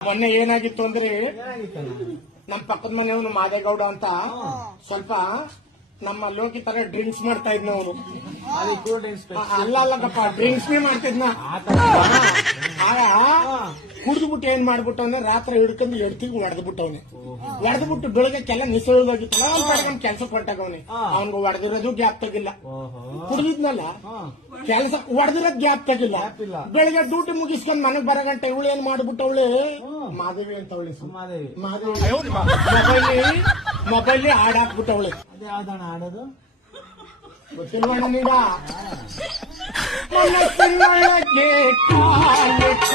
ಮೊನ್ನೆ ಏನಾಗಿತ್ತು ಅಂದ್ರೆ ನಮ್ ಪಕ್ಕದ ಮನೆಯವನು ಮಾದೇಗೌಡ ಅಂತ ಸ್ವಲ್ಪ ನಮ್ಮ ಲೋಕಿ ತರ ಡ್ರಿಂಕ್ಸ್ ಮಾಡ್ತಾ ಇದ್ನ ಅವನು. ಅಲ್ಲಲ್ಲಪ್ಪ ಡ್ರಿಂಕ್ಸ್ ಮಾಡ್ತಿದ್ನ. ಕುಡಿದ್ಬಿಟ್ಟು ಏನ್ ಮಾಡ್ಬಿಟ್ಟು ಅಂದ್ರೆ ರಾತ್ರಿ ಹಿಡ್ಕೊಂಡು ಎಡ್ತಿಗೆ ಹೊಡೆದ್ಬಿಟ್ಟವನೆ. ಹೊಡೆದ್ಬಿಟ್ಟು ಬೆಳಗ್ಗೆಲ್ಲ ನಿಸೋಗಿತ್ತಲ್ಲ ಅವ್ನ ಕೆಲ್ಸಕ್ಕೆ ಹೊರಟಾಗವನೆ. ಅವ್ನಿಗೆ ಹೊಡೆದಿರೋದು ಗ್ಯಾಪ್ ತೆಗಿಲ್ಲ. ಕುಡಿದಿದ್ನಲ್ಲ ಕೆಲಸ ಹೊಡೆದಿರೋದ್ ಗ್ಯಾಪ್ ತೆಗಿಲ್ಲ. ಬೆಳಗ್ಗೆ ಡ್ಯೂಟಿ ಮುಗಿಸ್ಕೊಂಡ್ ಮನೆಗ್ ಬರೋ ಗಂಟೆ ಇವಳು ಏನ್ ಮಾಡ್ಬಿಟ್ಟವಳೆ ಮಾದೇವಿ ಅಂತ ಅವಳಿ ಮೊಬೈಲ್ ಹಾಡ್ ಹಾಕ್ಬಿಟ್ಟವಳೆ. ಆಡೋದು ಗೊತ್ತಿಲ್ವಣ್ಣ ನೀಡ ಮನಸ್ಸಿನೊಳಗೆ ಕಾಲಿಟ್ಟ